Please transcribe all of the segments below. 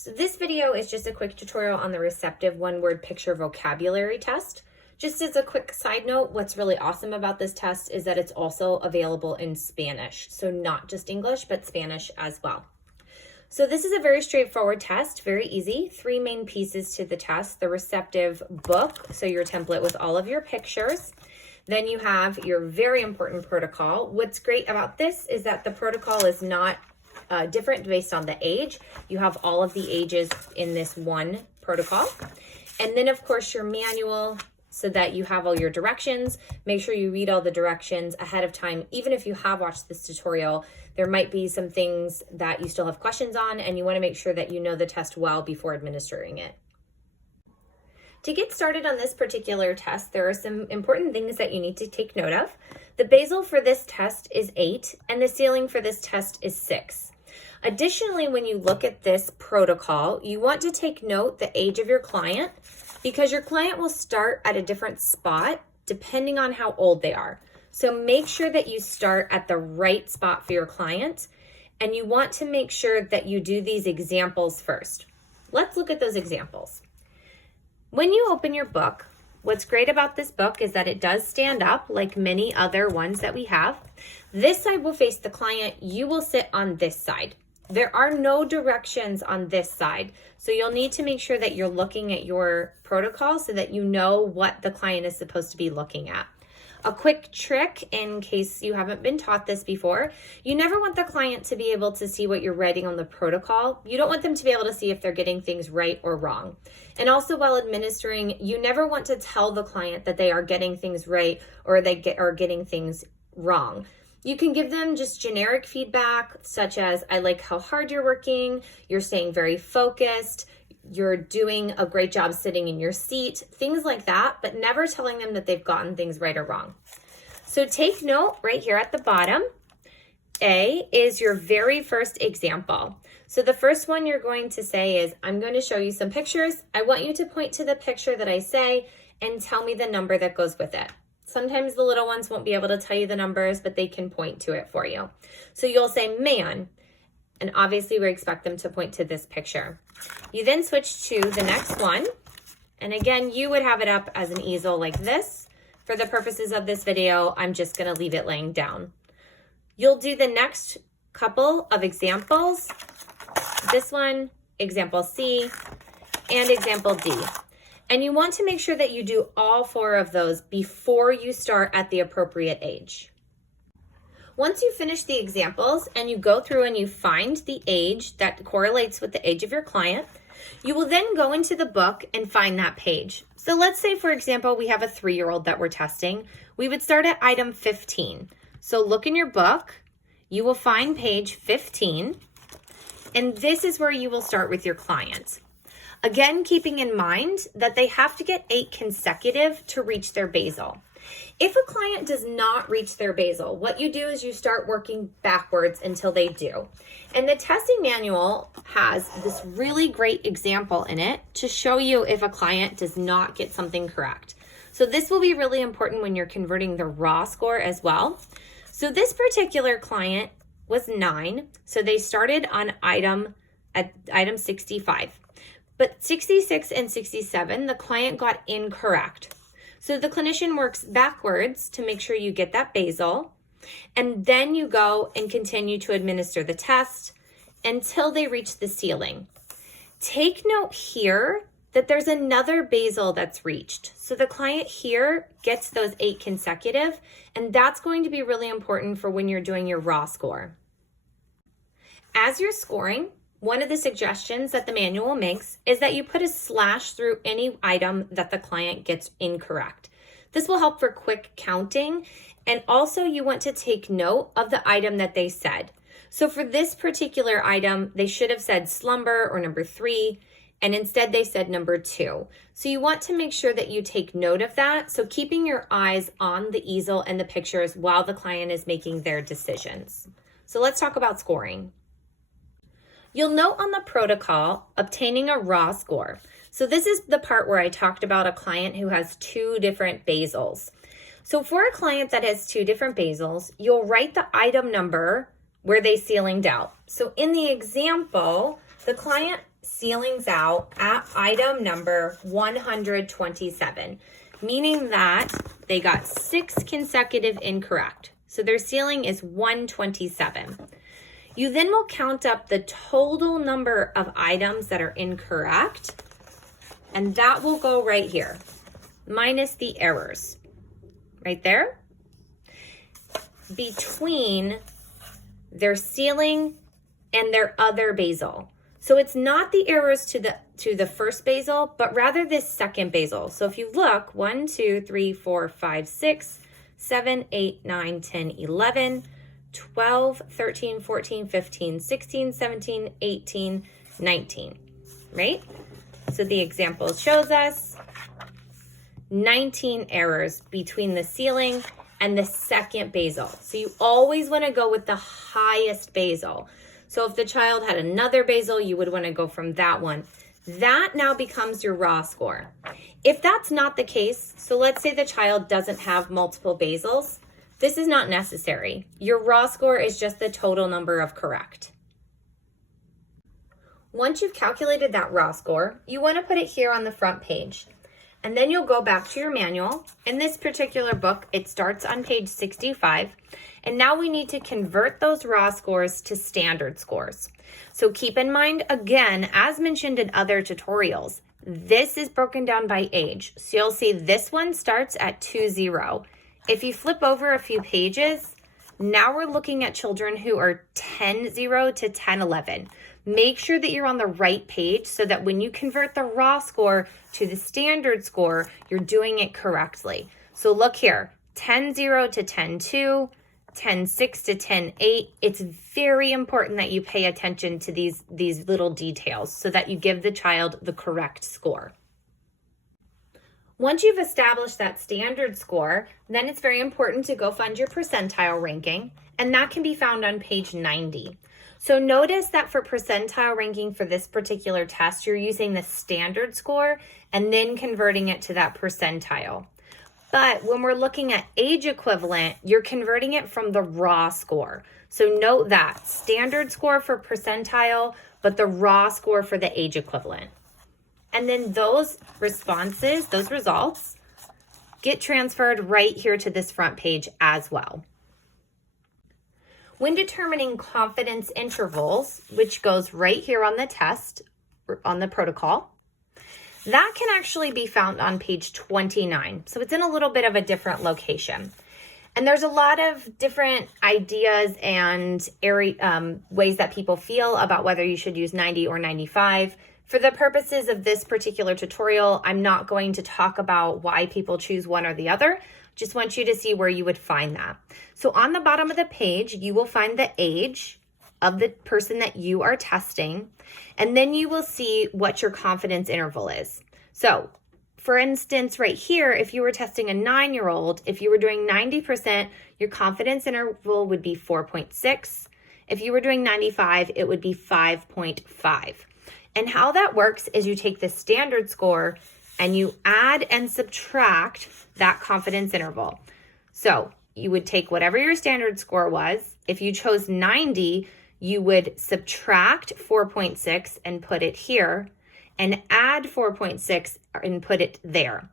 So this video is just a quick tutorial on the Receptive one-word picture vocabulary test. Just as a quick side note, what's really awesome about this test is that it's also available in Spanish. So not just English, but Spanish as well. So this is a very straightforward test, very easy. 3 main pieces to the test: the Receptive book, so your template with all of your pictures. Then you have your very important protocol. What's great about this is that the protocol is not different based on the age. You have all of the ages in this one protocol. And then of course your manual, so that you have all your directions. Make sure you read all the directions ahead of time. Even if you have watched this tutorial, there might be some things that you still have questions on, and you want to make sure that you know the test well before administering it. To get started on this particular test, there are some important things that you need to take note of. The basal for this test is 8, and the ceiling for this test is 6. Additionally, when you look at this protocol, you want to take note the age of your client, because your client will start at a different spot depending on how old they are. So make sure that you start at the right spot for your client, and you want to make sure that you do these examples first. Let's look at those examples. When you open your book, what's great about this book is that it does stand up like many other ones that we have. This side will face the client. You will sit on this side. There are no directions on this side, so you'll need to make sure that you're looking at your protocol so that you know what the client is supposed to be looking at. A quick trick, in case you haven't been taught this before, you never want the client to be able to see what you're writing on the protocol. You don't want them to be able to see if they're getting things right or wrong. And also while administering, you never want to tell the client that they are getting things right or they are getting things wrong. You can give them just generic feedback, such as, I like how hard you're working, you're staying very focused, you're doing a great job sitting in your seat, things like that, but never telling them that they've gotten things right or wrong. So take note right here at the bottom. A is your very first example. So the first one you're going to say is, I'm going to show you some pictures. I want you to point to the picture that I say and tell me the number that goes with it. Sometimes the little ones won't be able to tell you the numbers, but they can point to it for you. So you'll say man, and obviously we expect them to point to this picture. You then switch to the next one. And again, you would have it up as an easel like this. For the purposes of this video, I'm just gonna leave it laying down. You'll do the next couple of examples. This one, example C, and example D. And you want to make sure that you do all 4 of those before you start at the appropriate age. Once you finish the examples and you go through and you find the age that correlates with the age of your client, you will then go into the book and find that page. So let's say, for example, we have a 3-year-old that we're testing. We would start at item 15. So look in your book, you will find page 15, and this is where you will start with your client. Again, keeping in mind that they have to get 8 consecutive to reach their basal. If a client does not reach their basal, what you do is you start working backwards until they do. And the testing manual has this really great example in it to show you if a client does not get something correct. So this will be really important when you're converting the raw score as well. So this particular client was 9, so they started on item 65. But 66 and 67, the client got incorrect. So the clinician works backwards to make sure you get that basal, and then you go and continue to administer the test until they reach the ceiling. Take note here that there's another basal that's reached. So the client here gets those 8 consecutive, and that's going to be really important for when you're doing your raw score. As you're scoring, one of the suggestions that the manual makes is that you put a slash through any item that the client gets incorrect. This will help for quick counting, and also you want to take note of the item that they said. So for this particular item, they should have said slumber or number 3, and instead they said number 2. So you want to make sure that you take note of that. So keeping your eyes on the easel and the pictures while the client is making their decisions. So let's talk about scoring. You'll note on the protocol, obtaining a raw score. So this is the part where I talked about a client who has 2 different basals. So for a client that has 2 different basals, you'll write the item number where they ceilinged out. So in the example, The client ceilings out at item number 127, meaning that they got 6 consecutive incorrect. So their ceiling is 127. You then will count up the total number of items that are incorrect, and that will go right here, minus the errors, right there, between their ceiling and their other basal. So it's not the errors to the first basal, but rather this second basal. So if you look, 1, 2, 3, 4, 5, 6, 7, 8, 9, 10, 11, 12, 13, 14, 15, 16, 17, 18, 19, right? So the example shows us 19 errors between the ceiling and the second basal. So you always want to go with the highest basal. So if the child had another basal, you would want to go from that one. That now becomes your raw score. If that's not the case, so let's say the child doesn't have multiple basals, this is not necessary. Your raw score is just the total number of correct. Once you've calculated that raw score, you want to put it here on the front page. And then you'll go back to your manual. In this particular book, it starts on page 65. And now we need to convert those raw scores to standard scores. So keep in mind, again, as mentioned in other tutorials, this is broken down by age. So you'll see this one starts at 2-0. If you flip over a few pages, now we're looking at children who are 10-0 to 10-11. Make sure that you're on the right page so that when you convert the raw score to the standard score, you're doing it correctly. So look here, 10-0 to 10-2, 10-6 to 10-8. It's very important that you pay attention to these little details so that you give the child the correct score. Once you've established that standard score, then it's very important to go find your percentile ranking, and that can be found on page 90. So notice that for percentile ranking for this particular test, you're using the standard score and then converting it to that percentile. But when we're looking at age equivalent, you're converting it from the raw score. So note that standard score for percentile, but the raw score for the age equivalent. And then those responses, those results, get transferred right here to this front page as well. When determining confidence intervals, which goes right here on the test, on the protocol, that can actually be found on page 29. So it's in a little bit of a different location. And there's a lot of different ideas and ways that people feel about whether you should use 90 or 95. For the purposes of this particular tutorial, I'm not going to talk about why people choose one or the other. Just want you to see where you would find that. So on the bottom of the page, you will find the age of the person that you are testing, and then you will see what your confidence interval is. So for instance, right here, if you were testing a 9-year-old, if you were doing 90%, your confidence interval would be 4.6. If you were doing 95, it would be 5.5. And how that works is you take the standard score and you add and subtract that confidence interval. So you would take whatever your standard score was. If you chose 90, you would subtract 4.6 and put it here, and add 4.6 and put it there.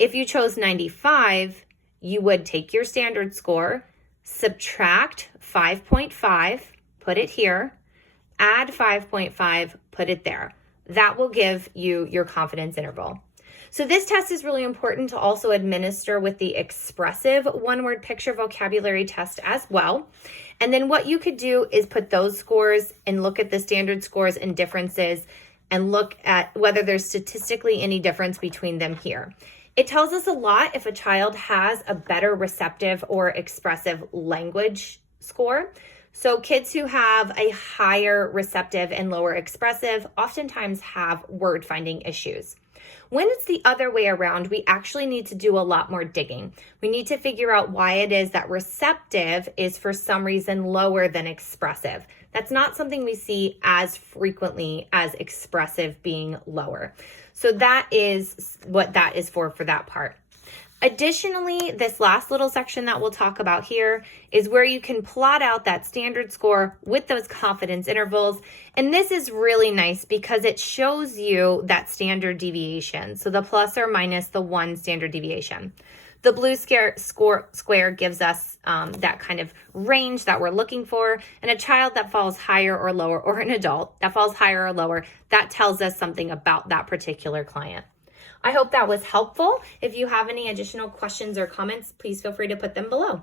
If you chose 95, you would take your standard score, subtract 5.5, put it here, add 5.5, put it there. That will give you your confidence interval. So this test is really important to also administer with the expressive one-word picture vocabulary test as well. And then what you could do is put those scores and look at the standard scores and differences and look at whether there's statistically any difference between them here. It tells us a lot if a child has a better receptive or expressive language score. So kids who have a higher receptive and lower expressive oftentimes have word finding issues. When it's the other way around, we actually need to do a lot more digging. We need to figure out why it is that receptive is for some reason lower than expressive. That's not something we see as frequently as expressive being lower. So that is what that is for that part. Additionally, this last little section that we'll talk about here is where you can plot out that standard score with those confidence intervals. And this is really nice because it shows you that standard deviation. So the plus or minus the 1 standard deviation. The blue square gives us that kind of range that we're looking for. And a child that falls higher or lower, or an adult that falls higher or lower, that tells us something about that particular client. I hope that was helpful. If you have any additional questions or comments, please feel free to put them below.